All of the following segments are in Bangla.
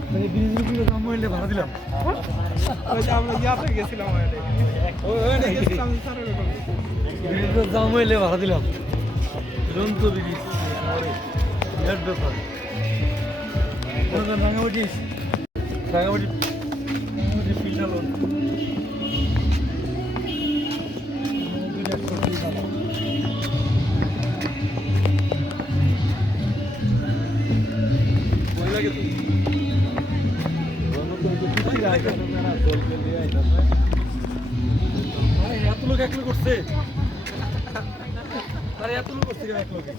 ব্রিজের দাম হইলে ভাড়া দিলাম। ওই যে আমরা ইয়াতে গেছিলাম ব্রিজের দাম হইলে ভাড়া দিলাম। দুরন্ত ব্রিজ বিরাট ব্যাপার। রাঙামাটি রাঙামাটি ফিল্টার লোন এত লোক এক লোক করছে। আরে এত লোক করছে এক লোকে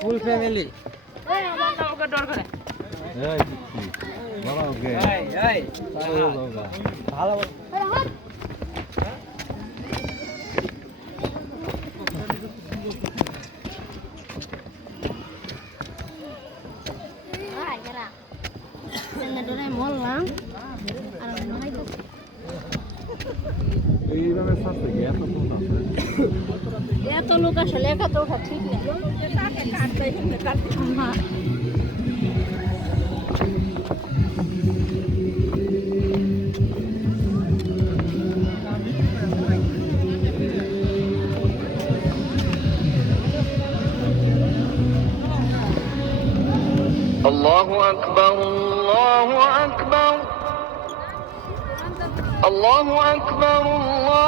ফুল ফ্যামিলি। ভালো এত লোক আসলে একা তো ওঠা ঠিক না। الله أكبر الله أكبر الله أكبر الله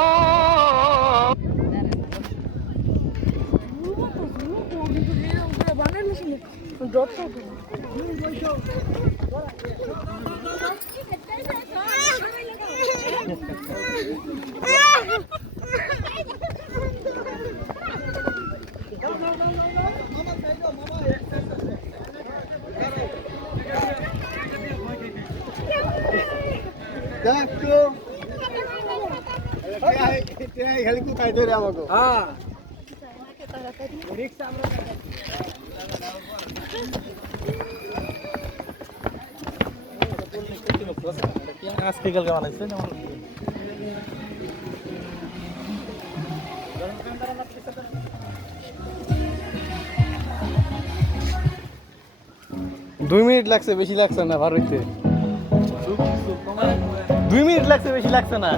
আজকে কালকে বানাইছে না 2 মিনিট লাগছে, বেশি লাগছে না ভার হইতে। 2 মিনিট লাগছে, বেশি লাগছে না।